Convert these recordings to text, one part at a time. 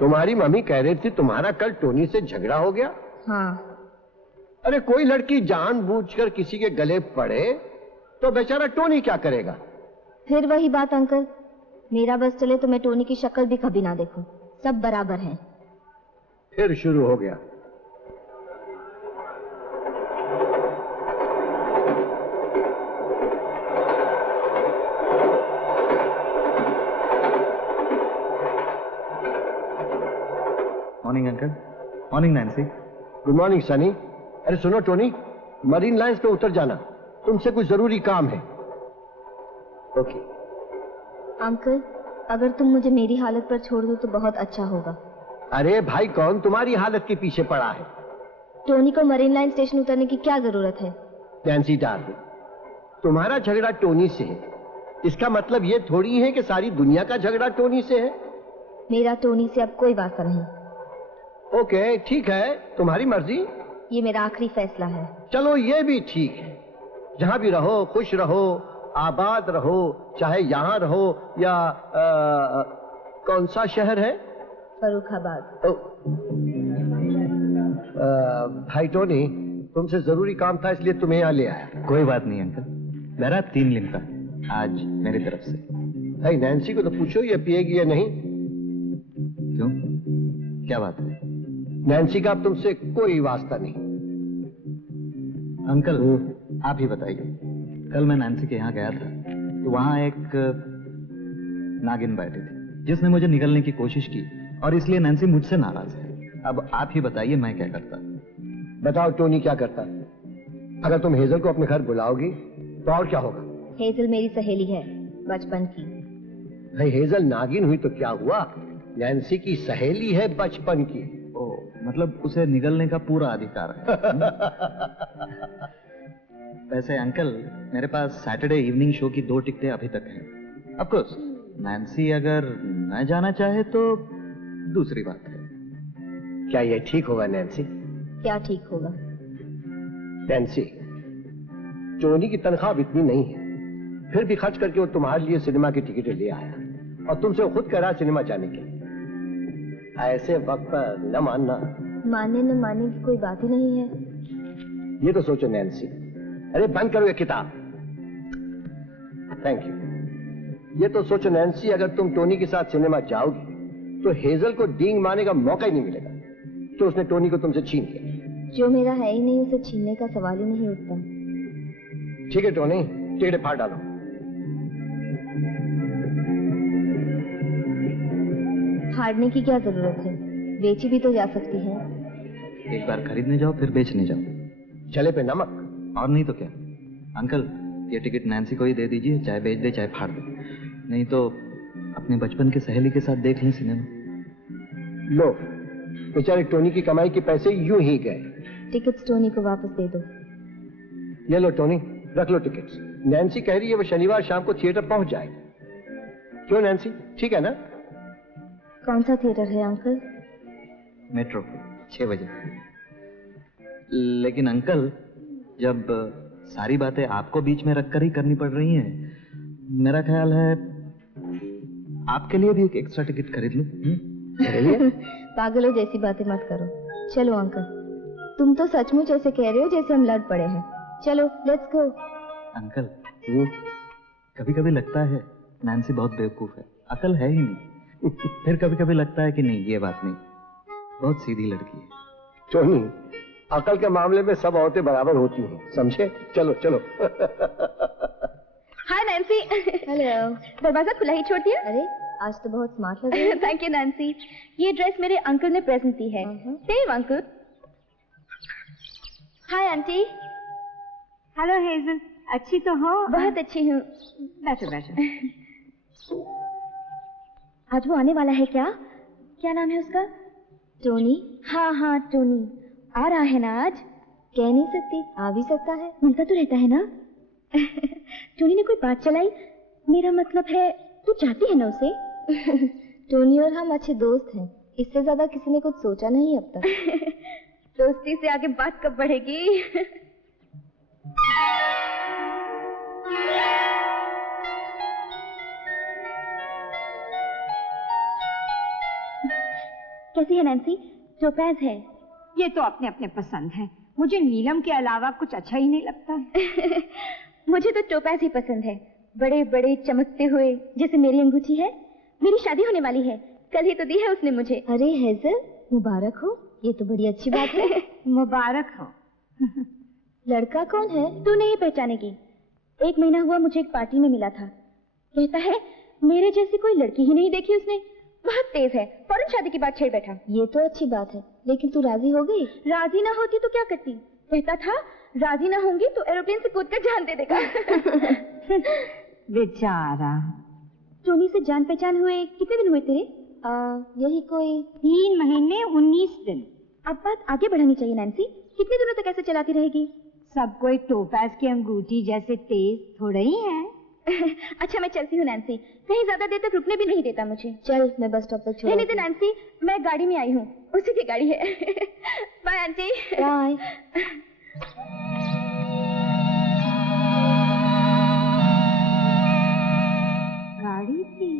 तुम्हारी मम्मी कह रही थी तुम्हारा कल टोनी से झगड़ा हो गया। हाँ। अरे कोई लड़की जानबूझकर किसी के गले पड़े तो बेचारा टोनी क्या करेगा? फिर वही बात अंकल, मेरा बस चले तो मैं टोनी की शक्ल भी कभी ना देखूं, सब बराबर हैं। फिर शुरू हो गया। Morning uncle. Morning Nancy. Good morning Sunny. अरे सुनो टोनी, मरीन लाइंस पे उतर जाना, तुमसे कुछ जरूरी काम है। ओके। अंकल, अगर तुम मुझे मेरी हालत पर छोड़ दो तो बहुत अच्छा होगा। अरे भाई, कौन तुम्हारी हालत के पीछे पड़ा है? टोनी को मरीन लाइन स्टेशन उतरने की क्या जरूरत है? नैन्सी डार्लिंग, तुम्हारा झगड़ा टोनी से है, इसका मतलब ये थोड़ी है कि सारी दुनिया का झगड़ा टोनी से है। मेरा टोनी से अब कोई वास्ता नहीं। ओके ठीक है, तुम्हारी मर्जी। ये मेरा आखिरी फैसला है। चलो ये भी ठीक है, जहां भी रहो खुश रहो, आबाद रहो, चाहे यहाँ रहो या कौन सा शहर है? फर्रुखाबाद। भाई टोनी, तुमसे जरूरी काम था इसलिए तुम्हें यहाँ ले आया। कोई बात नहीं अंकल, मेरा 3 लिम्का आज मेरी तरफ से। भाई नैन्सी को तो पूछो ये पिएगी या नहीं। क्यों, क्या बात है? नैन्सी का अब तुमसे कोई वास्ता नहीं। अंकल आप ही बताइए, कल मैं नैन्सी के यहाँ गया था तो वहाँ एक नागिन बैठी थी जिसने मुझे निगलने की कोशिश की और इसलिए नैन्सी मुझसे नाराज है। अब आप ही बताइए मैं क्या करता? बताओ टोनी क्या करता? अगर तुम हेजल को अपने घर बुलाओगी तो और क्या होगा? हेजल मेरी सहेली है बचपन की। भाई हेजल नागिन हुई तो क्या हुआ, नैन्सी की सहेली है बचपन की। ओ, मतलब उसे निगलने का पूरा अधिकार है। वैसे अंकल, मेरे पास सैटरडे इवनिंग शो की 2 टिकटें अभी तक हैं। ऑफ कोर्स नैन्सी अगर न जाना चाहे तो दूसरी बात है। क्या ये ठीक होगा नैन्सी? क्या ठीक होगा? नैन्सी, टोनी की तनख्वाह अब इतनी नहीं है, फिर भी खर्च करके वो तुम्हारे लिए सिनेमा की टिकटें ले आया और तुमसे खुद कह रहा सिनेमा जाने के लिए। ऐसे वक्त पर न मानना। मानने न मानने की कोई बात ही नहीं है। ये तो सोचो नैन्सी। अरे बंद करो ये किताब। Thank you. ये तो सोचो नैन्सी, अगर तुम टोनी के साथ सिनेमा जाओगी तो हेजल को डींग मारने का मौका ही नहीं मिलेगा कि उसने टोनी को तुमसे छीन लिया। जो मेरा है ही नहीं उसे छीनने का सवाल ही नहीं उठता। ठीक है टोनी, टिकट फाड़ डालो। फाड़ने की क्या जरूरत है, बेची भी तो जा सकती है। एक बार खरीदने जाओ फिर बेचने जाओ। चले पे नमक। और नहीं तो क्या। अंकल, ये टिकट नैन्सी को ही दे दीजिए, चाहे बेच दे चाहे फाड़ दे, नहीं तो अपने बचपन की सहेली के साथ देख लें सिनेमा। लो, बेचारे टोनी की कमाई के पैसे यूं ही गए। टिकट्स टोनी को वापस दे दो। ये लो टोनी, रख लो टिकट्स। नैन्सी कह रही है वो शनिवार शाम को थिएटर पहुंच जाएगी। क्यों नैन्सी, ठीक है ना? कौन सा थिएटर है अंकल? मेट्रो, 6 बजे। लेकिन अंकल, जब सारी बातें आपको बीच में रखकर ही करनी पड़ रही हैं, मेरा ख्याल है आपके लिए भी एक एक्स्ट्रा टिकट खरीद लूं। पागलों जैसी बातें मत करो। चलो अंकल, तुम तो सचमुच ऐसे कह रहे हो जैसे हम लड़ पड़े हैं। चलो लेट्स गो। अंकल, कभी कभी लगता है नैन्सी बहुत बेवकूफ है, अकल है ही नहीं। फिर कभी कभी लगता है कि नहीं, ये बात नहीं, बहुत सीधी लड़की है। टोनी, अकल के मामले में सब औरतें बराबर होती हैं, समझे? चलो चलो। हाय नैन्सी। हेलो। दरवाजा खुला ही छोड़ दिया? अरे आज तो बहुत स्मार्ट लग रही है। Thank you Nancy. ये ड्रेस मेरे अंकल ने प्रेजेंट दी है। Same uncle. Hi aunty. Hello hazel, अच्छी तो हो? बहुत अच्छी हूँ। बैठो बैठो। आज वो आने वाला है क्या? क्या नाम है उसका? टोनी। हाँ हाँ टोनी। आ रहा है ना आज? कह नहीं सकती, आ भी सकता है। मिलता तो रहता है ना। टोनी ने कोई बात चलाई, मेरा मतलब है तू चाहती है ना उसे? टोनी और हम अच्छे दोस्त हैं, इससे ज्यादा किसी ने कुछ सोचा नहीं अब तक। दोस्ती से आगे बात कब बढ़ेगी? कैसी है नैन्सी? टोपैज है। ये तो अपने अपने पसंद है, मुझे नीलम के अलावा कुछ अच्छा ही नहीं लगता। मुझे तो टोपैज ही पसंद है, बड़े बड़े चमकते हुए, जैसे मेरी अंगूठी है। मेरी शादी होने वाली है, कल ही तो दी है उसने मुझे। अरे हेजल, मुबारक हो, ये तो बड़ी अच्छी बात है। मुबारक हो। लड़का कौन है? तू नहीं पहचानेगी। 1 महीना हुआ मुझे एक पार्टी में मिला था। कहता है मेरे जैसी कोई लड़की ही नहीं देखी उसने, बहुत तेज है, फौरन शादी की बात छेड़ बैठा। ये तो अच्छी बात है, लेकिन तू राजी हो गई? राजी ना होती तो क्या करती? कहता था राजी ना होंगी तो एरोप्लेन से कूदकर जान दे देगा। बेचारा। टोनी से जान पहचान हुए कितने दिन हुए तेरे? यही कोई 3 महीने 19 दिन। अब बात आगे बढ़ानी चाहिए नैन्सी, कितने दिनों तक ऐसे चलाती रहेगी? सब कोई टोपैज की अंगूठी जैसे तेज थोड़े ही है। अच्छा मैं चलती हूँ नैन्सी, कहीं ज्यादा देर तक रुकने भी नहीं देता मुझे। चल, मैं बस स्टॉप तक छोड़। नहीं नैन्सी, मैं गाड़ी में आई हूँ, उसी की गाड़ी है। Bye aunty. बाय। गाड़ी थी,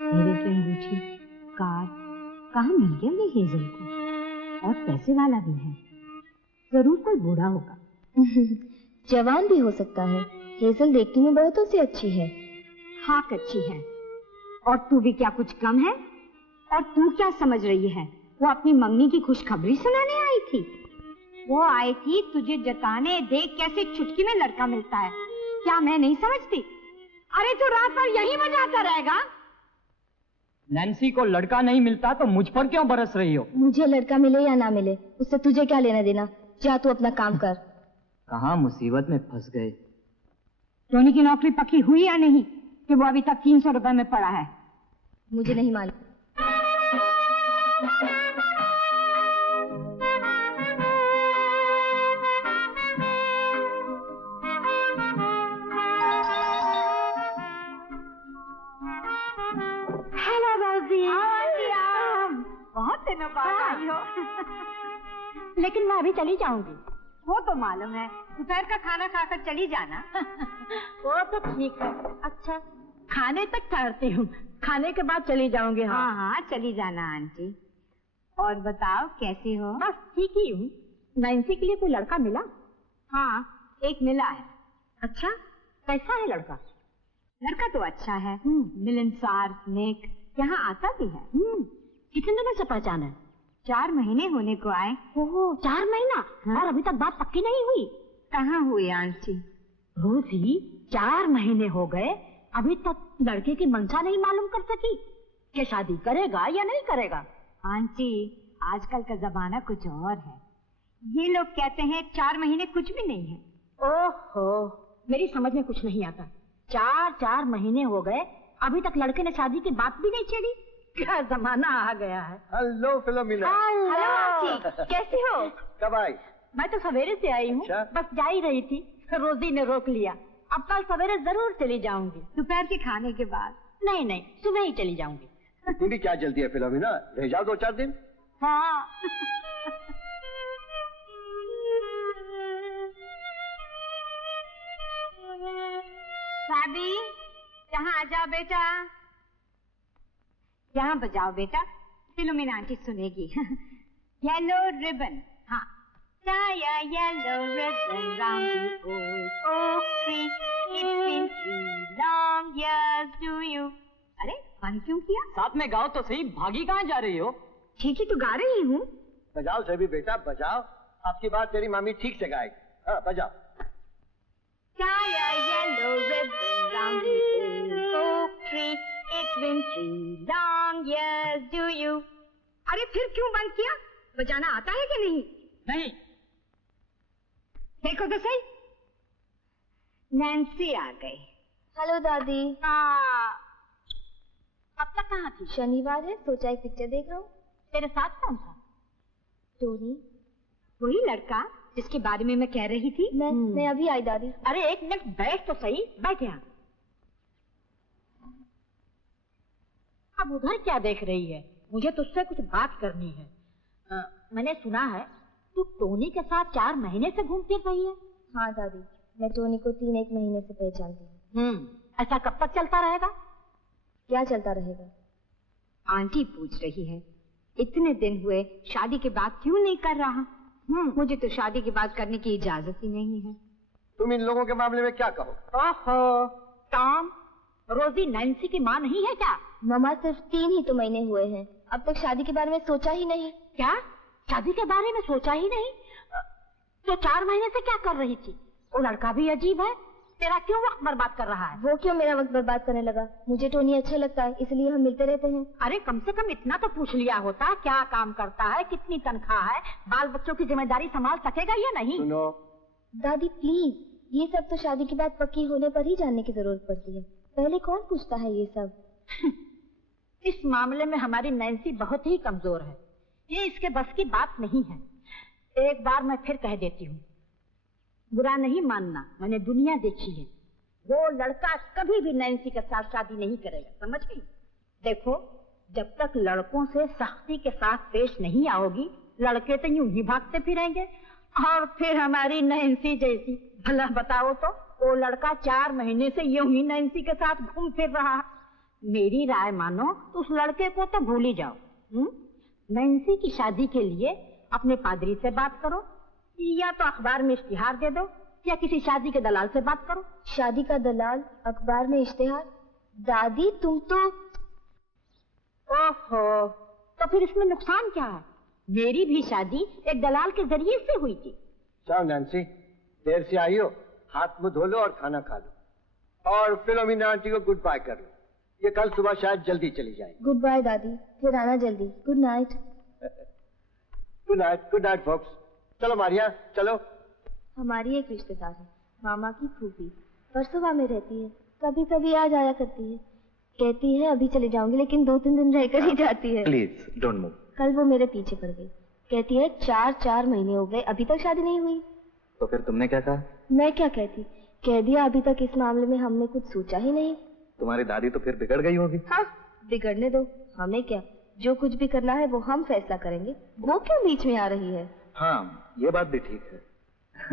हीरे की अंगूठी, कार, कहाँ मिल गया ये हेजल को? और पैसे वाला भी है, जरूर कोई बूढ़ा होगा। जवान भी हो सकता है। हेजल देखने में बहुतों से अच्छी है। खाक अच्छी है, और तू भी क्या कुछ कम है? और तू क्या समझ रही है, वो अपनी मम्मी की खुशखबरी सुनाने आई थी? वो आई थी तुझे जताने, देख कैसे चुटकी में लड़का मिलता है। क्या मैं नहीं समझती? अरे तू रात भर यहीं बजाता रहेगा? नैन्सी को लड़का नहीं मिलता तो मुझ पर क्यों बरस रही हो? मुझे लड़का मिले या ना मिले, उससे तुझे क्या लेना देना? जा तू अपना काम कर। कहाँ मुसीबत में फंस गए। टोनी की नौकरी पक्की हुई या नहीं कि वो अभी तक 300 रुपए में पड़ा है? मुझे नहीं मालूम। हेलो रोजी। बहुत दिनों बाद आई हो। लेकिन मैं अभी चली जाऊंगी। वो तो मालूम है, दोपहर का खाना खाकर चली जाना। वो तो ठीक है। अच्छा, खाने तक ठहरती हूँ, खाने के बाद चली जाऊंगी। हाँ हाँ चली जाना आंटी। और बताओ कैसी हो? बस ठीक ही हूँ। नैन्सी के लिए कोई लड़का मिला? हाँ एक मिला है। अच्छा, कैसा है लड़का? लड़का तो अच्छा है, मिलनसार, नेक, यहाँ आता भी है। कितने दिनों से पहचान है? 4 महीने होने को आए। ओह, 4 महीना? हाँ? और अभी तक बात पक्की नहीं हुई? कहाँ हुई आंटी? रोजी, 4 महीने हो गए, अभी तक लड़के की मंशा नहीं मालूम कर सकी कि शादी करेगा या नहीं करेगा। आंटी आजकल का जमाना कुछ और है। ये लोग कहते हैं 4 महीने कुछ भी नहीं है। ओहो, मेरी समझ में कुछ नहीं आता। 4 महीने हो गए, अभी तक लड़के ने शादी की बात भी नहीं छेड़ी। क्या जमाना आ गया है। Hello Philomena. हेलो आंटी, कैसी हो? कब आई? मैं तो सवेरे से आई हूँ। अच्छा? बस जा ही रही थी, रोजी ने रोक लिया। अब कल सवेरे जरूर चली जाऊंगी। दोपहर के खाने के बाद? नहीं, सुबह ही चली जाऊंगी। इतनी भी क्या जल्दी है फिलोमिना, रह जाओ 2-4 दिन। हाँ। भाभी यहाँ आ जाओ बेटा, यहाँ बजाओ बेटा, फिलोमिना आंटी सुनेगी। येलो रिबन, हाँ। Tie a yellow ribbon round the old oak tree. It's been 3 long years to you. अरे बंद क्यों किया? साथ में गाओ तो सही, भागी कहाँ जा रही हो? ठीक ही तो गा रही हूँ। बजाओ सभी बेटा, बजाओ। आपकी बात तेरी मामी ठीक से गाएगी। हाँ बजाओ। Tie a yellow ribbon round the old oak tree. It's been 3 long years to you. अरे फिर क्यों बंद किया? बजाना आता है कि नहीं? नहीं। देखो तो सही, नैन्सी आ गई। हेलो दादी। अब तक कहाँ थी? शनिवार है, सोचा एक पिक्चर देख रहा हूँ। तेरे साथ कौन था? टोनी। वही लड़का जिसके बारे में मैं कह रही थी। मैं अभी आई दादी। अरे 1 मिनट बैठ तो सही, बैठ यहाँ। अब उधर क्या देख रही है? मुझे तुझसे कुछ बात करनी है। मैंने सुना है तू टोनी के साथ 4 महीने से घूम फिर रही है। हाँ दादी, मैं टोनी को 3-1 महीने से पहचानती हूँ। ऐसा कब तक चलता रहेगा? क्या चलता रहेगा? आंटी पूछ रही है, इतने दिन हुए शादी के बाद क्यों नहीं कर रहा? मुझे तो शादी के बाद करने की इजाजत ही नहीं है। तुम इन लोगों के मामले में क्या कहो? ओहो, टॉम, रोजी नैन्सी की माँ नहीं है क्या? मामा सिर्फ 3 ही तो महीने हुए हैं, अब तक शादी के बारे में सोचा ही नहीं। क्या? शादी के बारे में सोचा ही नहीं? तो 4 महीने से क्या कर रही थी? वो लड़का भी अजीब है, तेरा क्यों वक्त बर्बाद कर रहा है? वो क्यों मेरा वक्त बर्बाद करने लगा? मुझे टोनी अच्छा लगता है, इसलिए हम मिलते रहते हैं। अरे कम से कम इतना तो पूछ लिया होता, क्या काम करता है, कितनी तनख्वाह है, बाल बच्चों की जिम्मेदारी संभाल सकेगा या नहीं? सुनो दादी प्लीज, ये सब तो शादी के बाद पक्की होने पर ही जानने की जरूरत पड़ती है, पहले कौन पूछता है ये सब? इस मामले में हमारी नैन्सी बहुत ही कमजोर है, ये इसके बस की बात नहीं है। एक बार मैं फिर कह देती हूँ, बुरा नहीं मानना, मैंने दुनिया देखी है, वो लड़का कभी भी नैन्सी के साथ शादी नहीं करेगा, समझ गई? देखो, जब तक लड़कों से सख्ती के साथ पेश नहीं आओगी, लड़के तो यूं ही भागते फिरेंगे। और फिर हमारी नैन्सी जैसी, भला बताओ तो, वो लड़का 4 महीने से यूं ही नैन्सी के साथ घूम फिर रहा। मेरी राय मानो तो उस लड़के को तो भूल ही जाओ। नैन्सी की शादी के लिए अपने पादरी से बात करो, या तो अखबार में इश्तिहार दे दो, या किसी शादी के दलाल से बात करो। शादी का दलाल, अखबार में इश्तिहार? दादी तुम तो... ओहो, तो फिर इसमें नुकसान क्या है? मेरी भी शादी एक दलाल के जरिए से हुई थी। जाओ नैन्सी, देर से आई हो, हाथ मुंह धो लो और खाना खा लो, और फिलोमिना आंटी को गुड बाय कर लो, ये कल सुबह शायद जल्दी चली जाएगी। गुड बाय दादी, फिर आना जल्दी। Good night. Good night folks. चलो मारिया, चलो। हमारी एक रिश्तेदार है, मामा की फूफी, परसों में रहती है, कभी कभी आ जाया करती है, कहती है अभी चले जाऊंगी, लेकिन 2-3 दिन रहकर ही जाती है। Please don't move. कल वो मेरे पीछे पड़ गई, कहती है 4 महीने हो गए अभी तक शादी नहीं हुई। तो फिर तुमने क्या कहा? मैं क्या कहती, कह दिया अभी तक इस मामले में हमने कुछ सोचा ही नहीं। तुम्हारी दादी तो फिर बिगड़ गई होगी। हाँ, बिगड़ने दो, हमें क्या, जो कुछ भी करना है वो हम फैसला करेंगे, वो क्यों बीच में आ रही है? हाँ, ये बात भी ठीक है।